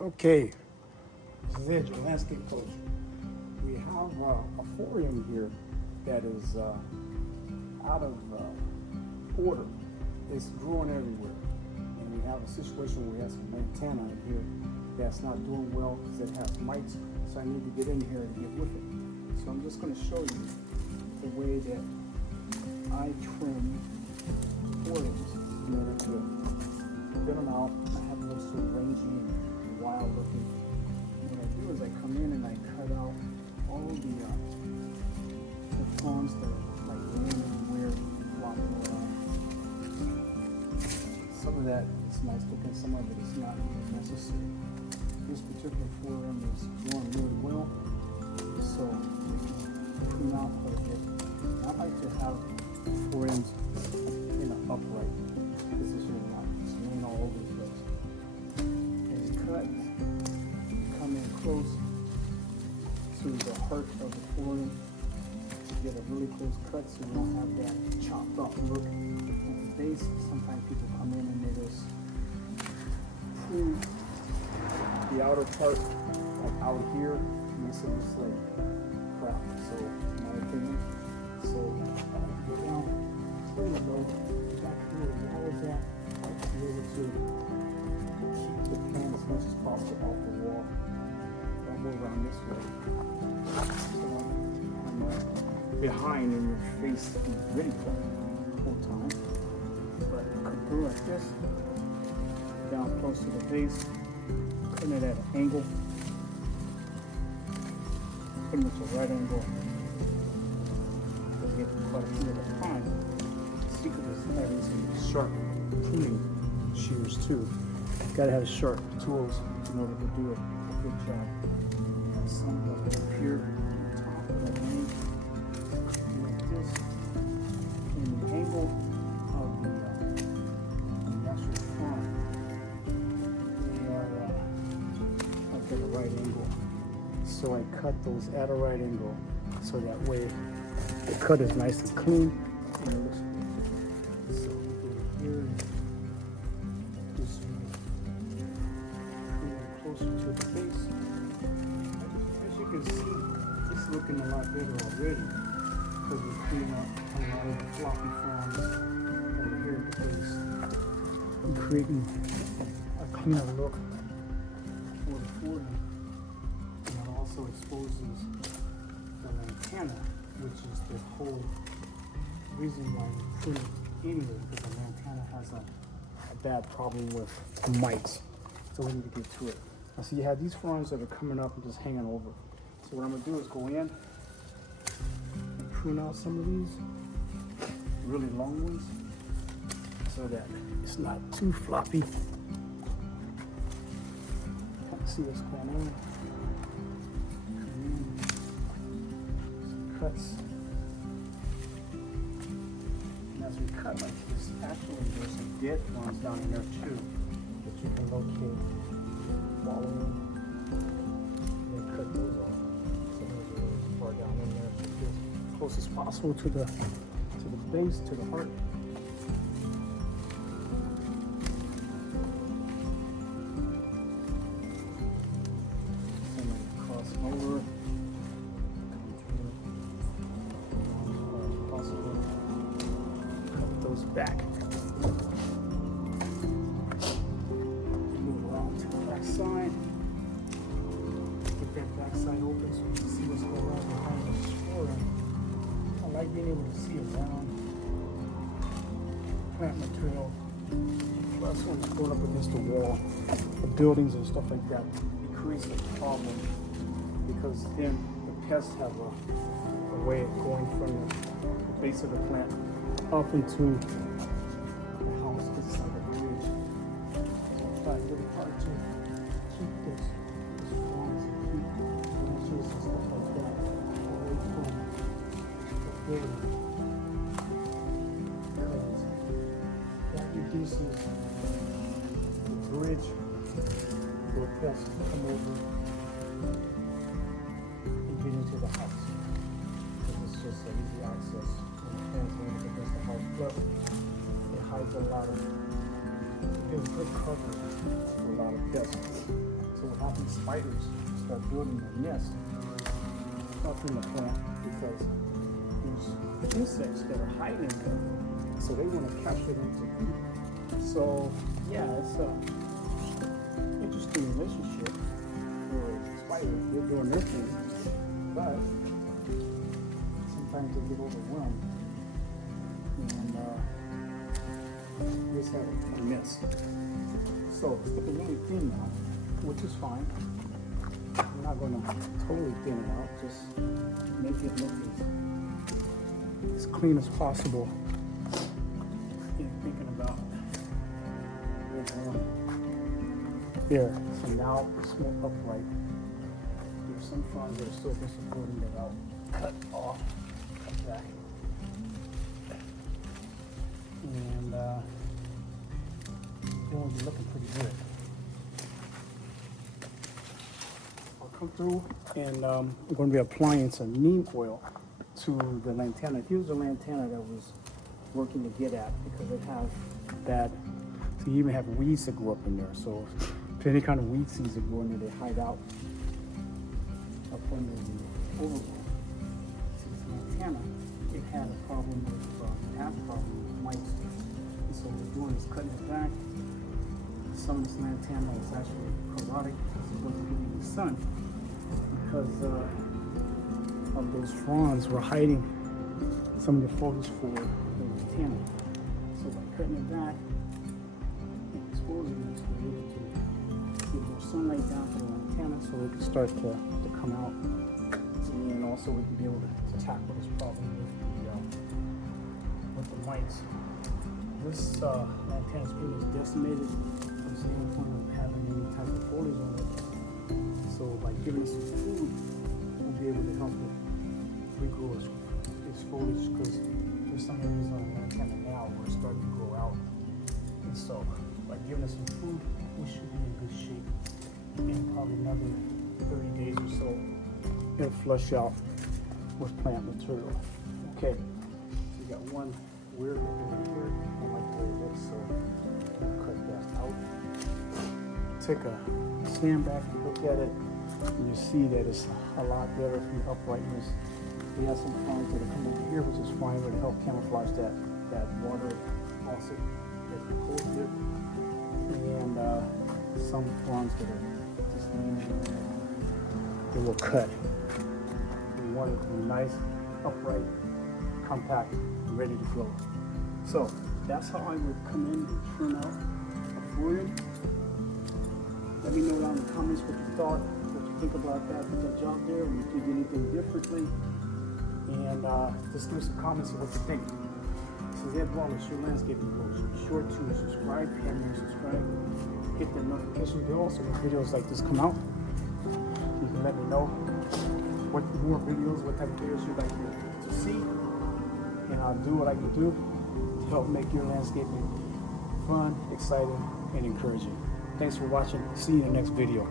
Okay, this is it, your landscape coach. We have a phormium here that is out of order. It's growing everywhere. And we have a situation where we have some lantana in here that's not doing well because it has mites. So I need to get in here and get with it. So I'm just going to show you the way that I trim phormiums in order to get them out. I have them so rangy and wild looking. What I do is I come in and I cut out all the fronds that are like laying and weird, flopping around. Some of that is nice looking, some of it is not necessary. This particular phormium is growing really well, so we can prune out quite a bit. I like to have phormiums in an upright position, not just laying all over the place. As you cut, you come in close to the heart of the phormium. Get a really close cut so you don't have that chopped up look at the base. Sometimes people come in and they just prune the outer part, like out here, makes it just like crap. So, in my opinion, so I like to go down, clean it over, back here, all of that, I like to be able to keep the plant as much as possible off the wall. I'll go around this way. So I'm behind in your face really quick the whole time. But come through like this, down close to the base. Putting it at an angle, pretty much a right angle. We'll get quite a few at a time. The secret is having some sharp pruning shears too. You've got to have sharp tools in order to do a good job. And some of it up here on top of that lane, like this, and the angle of the actual front. At a right angle, so I cut those at a right angle, so that way the cut is nice and clean and it looks good. So over here, this way, closer to the base. As you can see, it's looking a lot better already because we're cleaning up a lot of the floppy fronds over here at the base and creating a cleaner look. And it also exposes the lantana, which is the whole reason why we prune it anyway, because the lantana has a bad problem with mites. So we need to get to it. Now, so you have these fronds that are coming up and just hanging over. So what I'm going to do is go in and prune out some of these really long ones so that it's not too floppy. See what's going on. Some cuts. And as we cut like this, actually there's some dead ones down in there too that you can locate. Follow them. And cut those off. Some of those are really far down in there. So get as close as possible to the base, to the heart. Over, possible, cut those back. Move around to the back side. Get that back side open so you can see what's going on behind the phormium. I like being able to see around plant material. Plus when it's going up against the wall, the buildings and stuff like that, it creates a problem. Because then the pests have a way of going from the base of the plant up into the house. It's like a bridge. So I try really hard to keep this fronds and keep branches and stuff like that away from the building. Because that reduces the bridge for pests to come over get into the house, because it's just an easy access when the plants land against the house. Plus, it hides a lot of, it gives good cover to a lot of pests. So spiders start building their nest up in the plant because there's insects that are hiding there, so they want to capture them to eat. So yeah, it's a interesting relationship where spiders, they're doing their thing, but sometimes they get overwhelmed and just have a mess. So it's looking really thin now, which is fine. I'm not going to totally thin it out, just make it look as clean as possible. And thinking about there. So now it's more upright. There's some fronds that are still supporting that I'll cut off like that. And it will be looking pretty good. I'll come through and I'm going to be applying some neem oil to the lantana. Here's the lantana that was working to get at because they have that. So you even have weeds that grow up in there. So if any kind of weed seeds that grow in there, they hide out up under the overgrown. So this lantana, it had a problem with, has a problem with mites. And so what we're doing is cutting it back. Some of this lantana is actually chaotic because it wasn't getting the sun because of those fronds were hiding some of the foliage for the lantana. So by cutting it back and exposing it, we're able to get more sunlight down to the lantana so it can start to come out. And also we can be able to tackle this problem with the mites. This lantana is pretty much decimated from the standpoint of having any type of foliage on it. So by giving it some food, we'll be able to help it regrow its foliage because there's some areas on the lantana now where it's starting to grow out. And so by giving it some food, we should be in good shape. In probably another 30 days or so, it'll flush out with plant material. Okay, so we got one weird looking here. I don't like the way it looks, so we'll cut that out. Take a stand back and look at it, and you see that it's a lot better from the uprightness. We have some fronds that come over here, which is fine, but it help camouflage that water faucet that you closed it. And some fronds that are just they will cut. We want it to be nice, upright, compact, and ready to grow. So that's how I would come in and prune out a phormium. Let me know down in the comments what you thought, what you think about that job there, or if you did anything differently. And just leave some comments of what you think. This is Ed Wallace, your landscaping coach. Be sure to subscribe, hit the notification bell so when videos like this come out. You can let me know what more videos, what type of videos you'd like to see, and I'll do what I can do to help make your landscaping fun, exciting, and encouraging. Thanks for watching. See you in the next video.